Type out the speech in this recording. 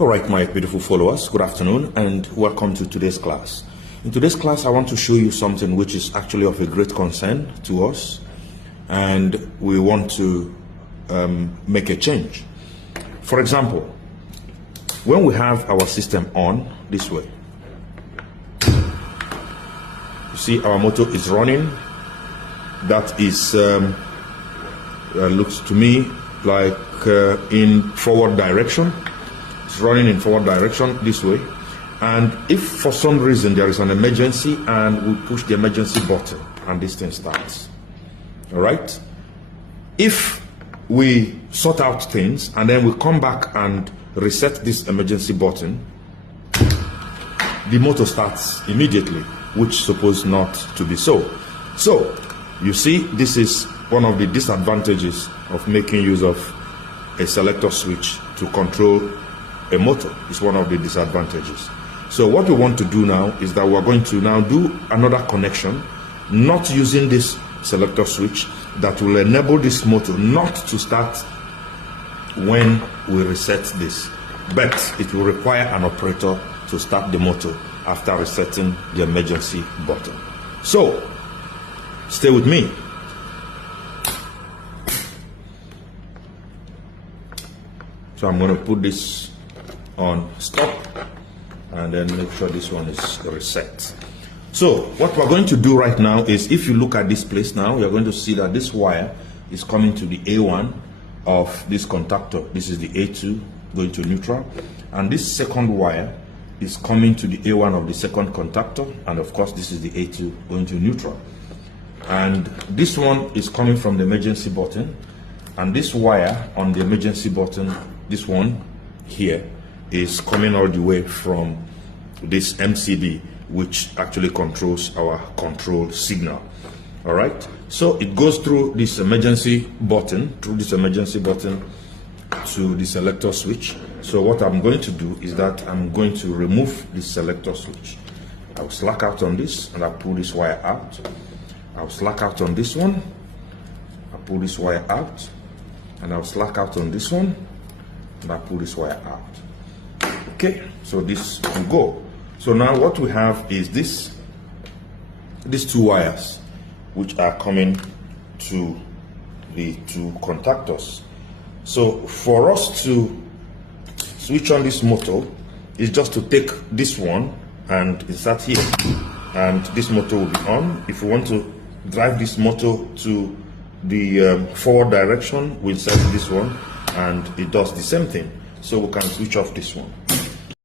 All right, my beautiful followers, good afternoon and welcome to today's class. In today's class, I want to show you something which is actually of a great concern to us, and we want to make a change. For example, when we have our system on this way, you see our motor is running. That is looks to me like in forward direction. It's running in forward direction this way, and if for some reason there is an emergency and we push the emergency button and this thing starts, all right, if we sort out things and then we come back and reset this emergency button, the motor starts immediately, which is supposed not to be so. So you see, this is one of the disadvantages of making use of a selector switch to control a motor. Is one of the disadvantages. So what we want to do now is that we're going to now do another connection, not using this selector switch, that will enable this motor not to start when we reset this, but it will require an operator to start the motor after resetting the emergency button. So stay with me. So I'm going to put this on stop and then make sure this one is reset. So what we're going to do right now is, if you look at this place now, you're going to see that this wire is coming to the A1 of this contactor. This is the A2 going to neutral, and this second wire is coming to the A1 of the second contactor, and of course this is the A2 going to neutral. And this one is coming from the emergency button, and this wire on the emergency button, this one here, is coming all the way from this MCB, which actually controls our control signal. All right, so it goes through this emergency button, to the selector switch. So what I'm going to do is that I'm going to remove this selector switch. I'll slack out on this and I'll pull this wire out. I'll slack out on this one, I'll pull this wire out, and I'll slack out on this one and I'll pull this wire out. Okay, so this will go. So now what we have is these two wires which are coming to the two contactors. So for us to switch on this motor is just to take this one and insert here, and this motor will be on. If we want to drive this motor to the forward direction, we'll insert this one and it does the same thing. So we can switch off this one.